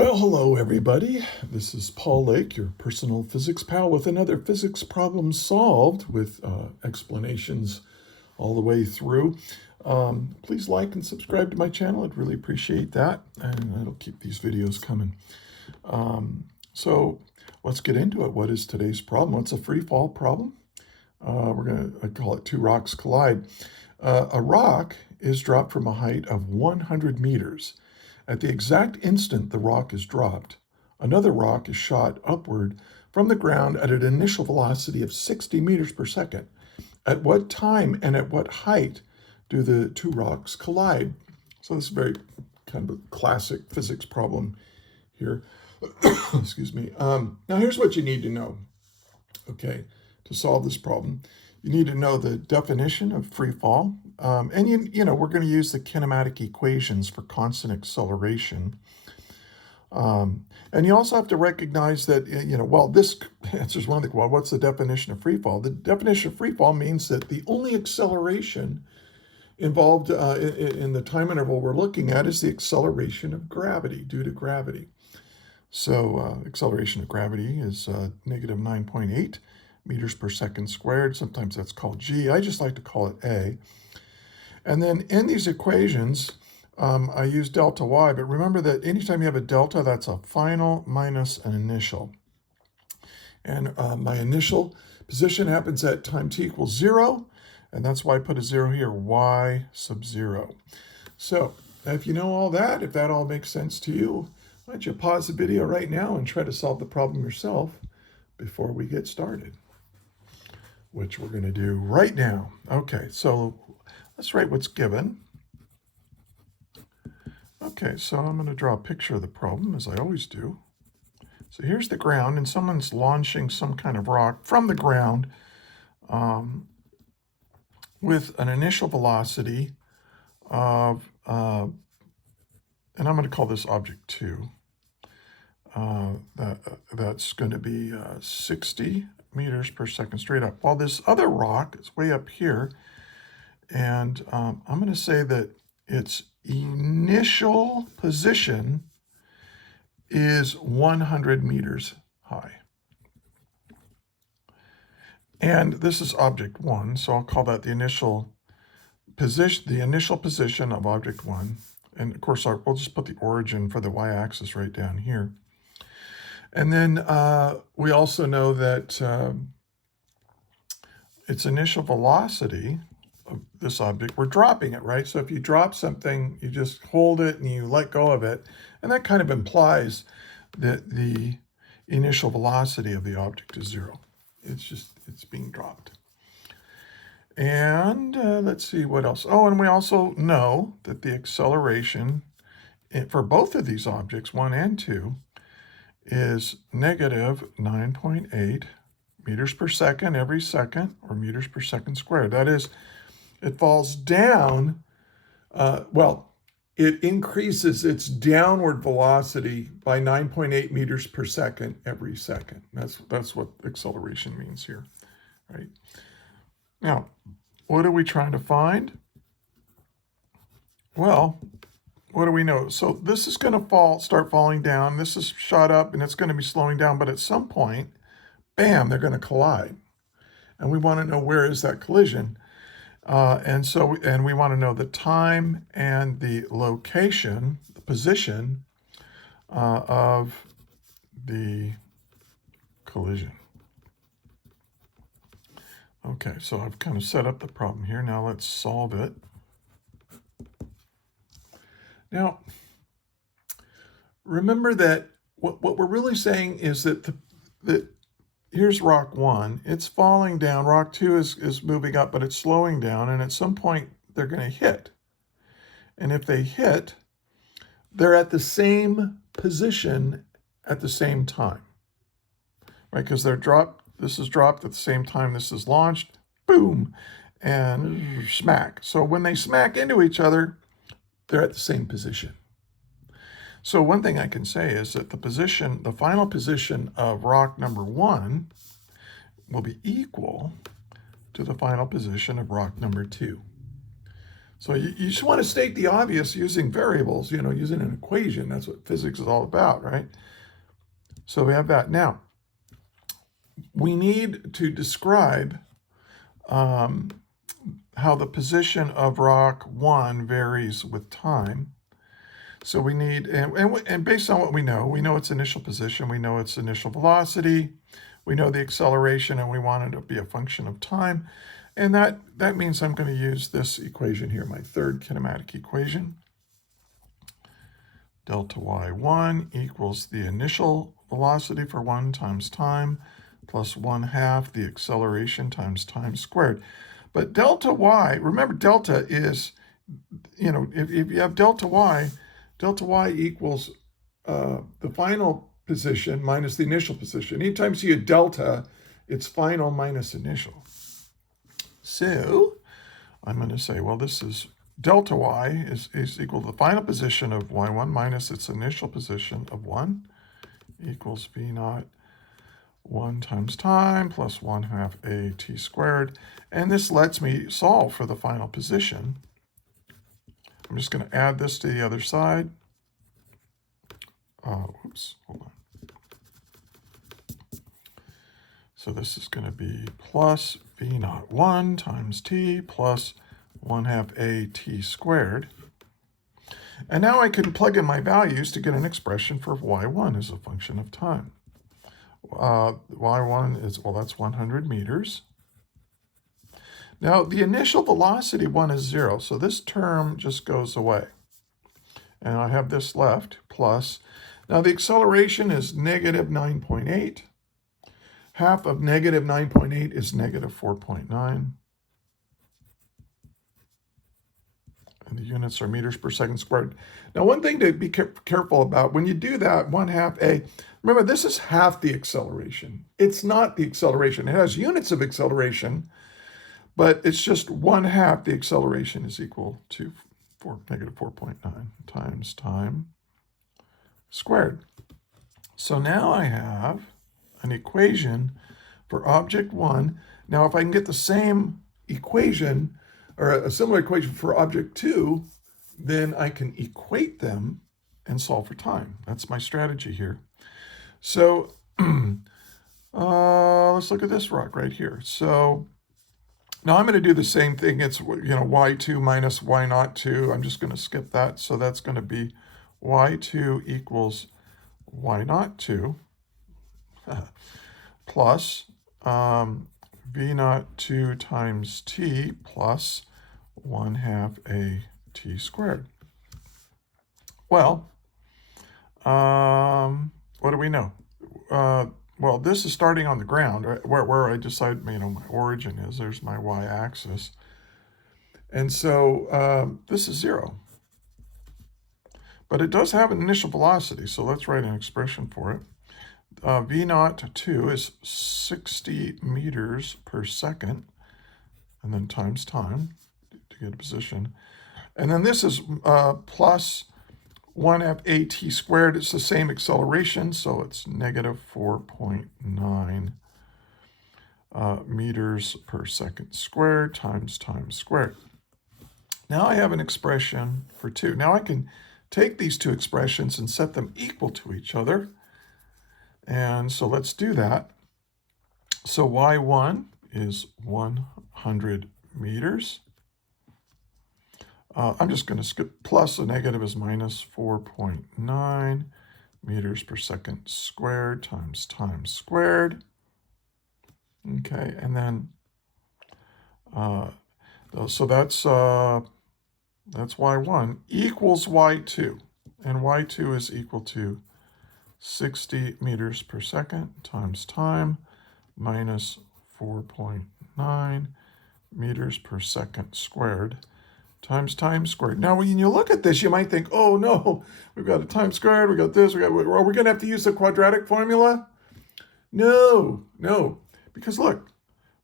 Well, hello everybody. This is Paul Lake, your personal physics pal, with another physics problem solved with explanations all the way through. Please like and subscribe to my channel. I'd really appreciate that, and that'll keep these videos coming. So let's get into it. What is today's problem? It's a free fall problem. I call it two rocks collide. A rock is dropped from a height of 100 meters. At the exact instant the rock is dropped, another rock is shot upward from the ground at an initial velocity of 60 meters per second. At what time and at what height do the two rocks collide? So this is very kind of a classic physics problem here. Excuse me. Now here's what you need to know, okay, to solve this problem. You need to know the definition of free fall. And we're going to use the kinematic equations for constant acceleration. And you also have to recognize that, this answers one of the, what's the definition of free fall? The definition of free fall means that the only acceleration involved in the time interval we're looking at is the acceleration of gravity, due to gravity. So acceleration of gravity is negative 9.8 meters per second squared. Sometimes that's called g. I just like to call it a. And then in these equations, I use delta y, but remember that anytime you have a delta, that's a final minus an initial. And my initial position happens at time t equals 0, and that's why I put a 0 here, y sub 0. So if you know all that, if that all makes sense to you, why don't you pause the video right now and try to solve the problem yourself before we get started, which we're going to do right now. Okay, so let's write what's given. Okay, so I'm going to draw a picture of the problem, as I always do. So here's the ground, and someone's launching some kind of rock from the ground with an initial velocity of, and I'm going to call this object 2. That's going to be 60 meters per second straight up. While this other rock is way up here, and I'm going to say that its initial position is 100 meters high. And this is object 1, so I'll call that the initial position of object 1. And of course, we'll just put the origin for the y-axis right down here. And then we also know that its initial velocity of this object, we're dropping it, right? So if you drop something, you just hold it and you let go of it. And that kind of implies that the initial velocity of the object is 0. It's being dropped. And let's see what else. Oh, and we also know that the acceleration for both of these objects, 1 and 2, is negative 9.8 meters per second every second, or meters per second squared. That is, it falls down, it increases its downward velocity by 9.8 meters per second every second. That's what acceleration means here, right? Now, what are we trying to find? Well, what do we know? So this is going to start falling down. This is shot up, and it's going to be slowing down. But at some point, bam, they're going to collide. And we want to know, where is that collision? And we want to know the time and the location, the position of the collision. Okay, so I've kind of set up the problem here. Now let's solve it. Now, remember that what we're really saying is that here's rock 1. It's falling down. Rock 2 is moving up, but it's slowing down. And at some point, they're going to hit. And if they hit, they're at the same position at the same time, right? Because they're dropped. This is dropped at the same time this is launched. Boom, and smack. So when they smack into each other, they're at the same position. So one thing I can say is that the final position of rock number 1 will be equal to the final position of rock number 2. So you just want to state the obvious using variables, using an equation. That's what physics is all about, right? So we have that. Now, we need to describe how the position of rock 1 varies with time. So we need, and based on what we know its initial position, we know its initial velocity, we know the acceleration, and we want it to be a function of time. And that means I'm going to use this equation here, my third kinematic equation. Delta y1 equals the initial velocity for 1 times time plus 1/2 the acceleration times time squared. But delta y, remember delta is, if you have delta y equals the final position minus the initial position. Anytime you see a delta, it's final minus initial. So I'm going to say, well, this is delta y is equal to the final position of y1 minus its initial position of 1 equals v naught 1 times time plus 1/2 a t squared. And this lets me solve for the final position. I'm just going to add this to the other side. Oops, hold on. So this is going to be plus v naught 1 times t plus 1/2 a t squared. And now I can plug in my values to get an expression for y1 as a function of time. Y1 is, well, that's 100 meters. Now, the initial velocity 1 is 0, so this term just goes away. And I have this left, plus. Now, the acceleration is negative 9.8. Half of negative 9.8 is negative 4.9. And the units are meters per second squared. Now, one thing to be careful about, when you do that, 1/2 a, remember, this is half the acceleration. It's not the acceleration. It has units of acceleration, but it's just 1/2 the acceleration is equal to negative 4.9 times time squared. So now I have an equation for object 1. Now, if I can get the same equation, or a similar equation for object 2, then I can equate them and solve for time. That's my strategy here. So let's look at this rock right here. So now I'm going to do the same thing. It's, y2 minus y02. I'm just going to skip that. So that's going to be y2 equals y02 plus v02 times t plus 1/2 a t squared. Well, what do we know? Well, this is starting on the ground, right, where I decide, my origin is. There's my y-axis. And so this is 0. But it does have an initial velocity, so let's write an expression for it. v02 is 60 meters per second, and then times time to get a position. And then this is plus 1/2 a t squared. It's the same acceleration, so it's negative 4.9 meters per second squared times time squared. Now I have an expression for 2. Now I can take these two expressions and set them equal to each other. And so let's do that. So y1 is 100 meters. I'm just going to skip plus a negative is minus 4.9 meters per second squared times time squared. Okay, and then so that's y1 equals y2, and y2 is equal to 60 meters per second times time minus 4.9 meters per second squared times time squared. Now, when you look at this, you might think, oh no, we've got a time squared, we got this, are we going to have to use the quadratic formula? No, because look,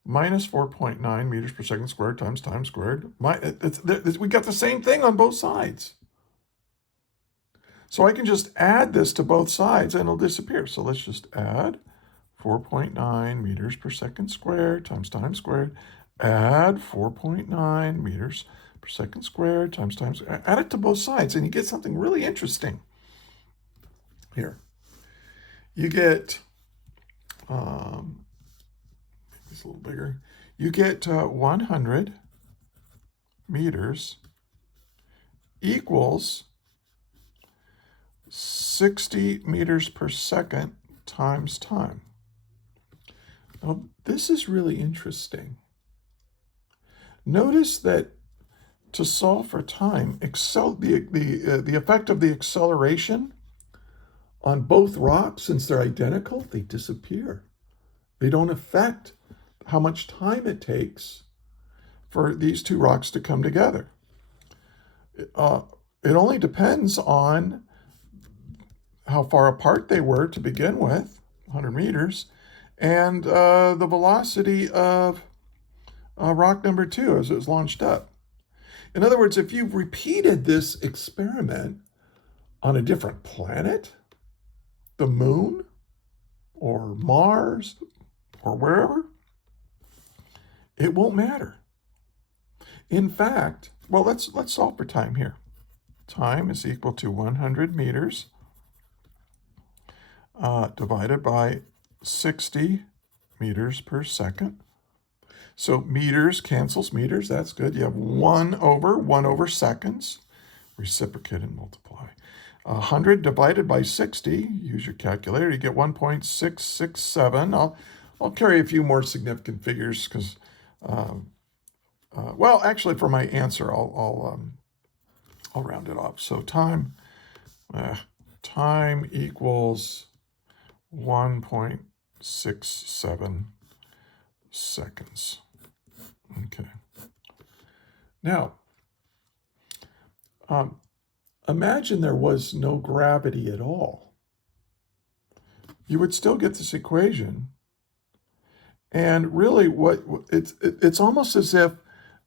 minus 4.9 meters per second squared times time squared, we got the same thing on both sides. So I can just add this to both sides and it'll disappear. So let's just add 4.9 meters per second squared times time squared, add 4.9 meters per second squared times. Add it to both sides, and you get something really interesting here. You get, make this a little bigger. You get 100 meters equals 60 meters per second times time. Now, this is really interesting. Notice that to solve for time, the effect of the acceleration on both rocks, since they're identical, they disappear. They don't affect how much time it takes for these two rocks to come together. It only depends on how far apart they were to begin with, 100 meters, and the velocity of rock number 2 as it was launched up. In other words, if you've repeated this experiment on a different planet, the moon, or Mars, or wherever, it won't matter. In fact, well, let's solve for time here. Time is equal to 100 meters divided by 60 meters per second. So meters cancels meters, that's good. You have 1 over seconds. Reciprocate and multiply. 100 divided by 60, use your calculator, you get 1.667. I'll carry a few more significant figures because, well, actually for my answer, I'll round it off. So time equals 1.67 seconds. Okay. Now, imagine there was no gravity at all. You would still get this equation. And really, it's almost as if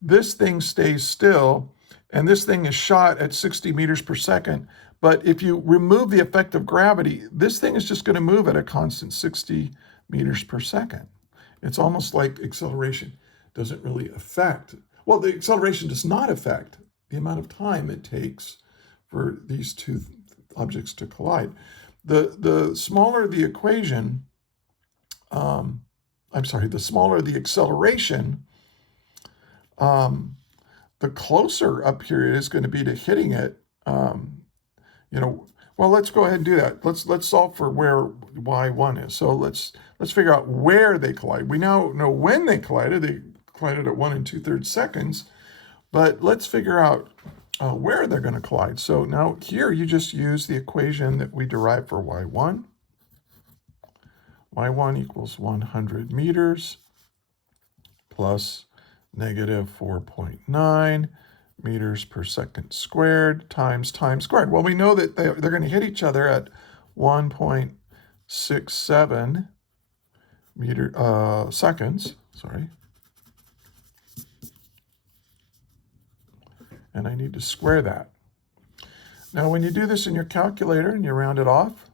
this thing stays still and this thing is shot at 60 meters per second. But if you remove the effect of gravity, this thing is just going to move at a constant 60 meters per second. It's almost like acceleration doesn't really affect. Well, the acceleration does not affect the amount of time it takes for these two objects to collide. The smaller the equation, the smaller the acceleration, the closer up here it is going to be to hitting it. Well, let's go ahead and do that. Let's solve for where y1 is. So let's figure out where they collide. We now know when they collided. They collided at 1 2/3 seconds, but let's figure out where they're going to collide. So now here you just use the equation that we derived for y1. y1 equals 100 meters plus negative 4.9 meters per second squared times time squared. Well, we know that they're going to hit each other at 1.67 seconds. Sorry. And I need to square that. Now, when you do this in your calculator and you round it off,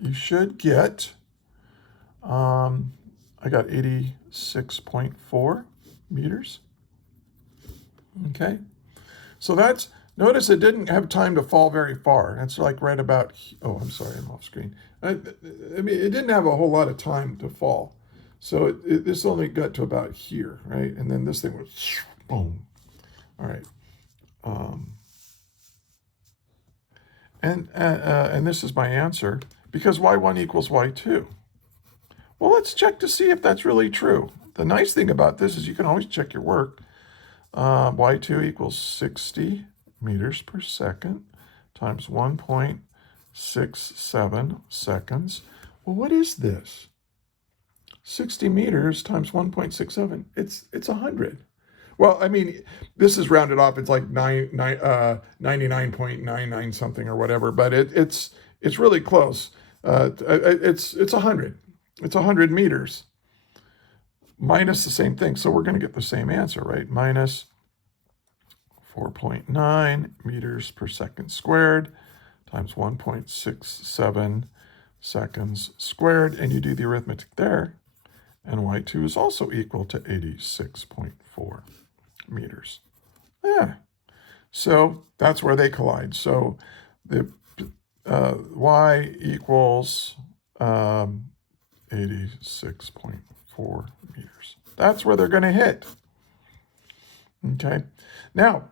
you should get, I got 86.4 meters. Okay. So notice it didn't have time to fall very far. It's like right about, oh, I'm sorry, I'm off screen. I mean, it didn't have a whole lot of time to fall. So this only got to about here, right? And then this thing was, boom. All right. And this is my answer, because y1 equals y2. Well, let's check to see if that's really true. The nice thing about this is you can always check your work. y2 equals 60 meters per second times 1.67 seconds. Well, what is this? 60 meters times 1.67. It's 100. Well, I mean, this is rounded off. It's like 99.99 something or whatever, but it's really close. It's 100. It's 100 meters minus the same thing. So we're going to get the same answer, right? Minus 4.9 meters per second squared times 1.67 seconds squared. And you do the arithmetic there. And y2 is also equal to 86.4 meters. Yeah, So that's where they collide. So the y equals 86.4 meters. That's where they're going to hit. Okay. Now,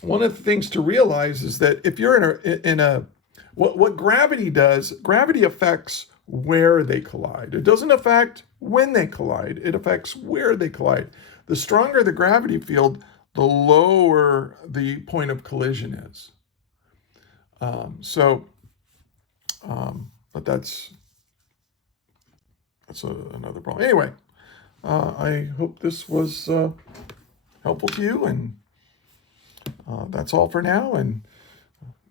one of the things to realize is that if you're in a what gravity does, gravity affects where they collide. It doesn't affect when they collide. It affects where they collide. The stronger the gravity field, the lower the point of collision is. But that's another problem. Anyway, I hope this was helpful to you, and that's all for now, and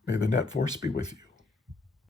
may the net force be with you.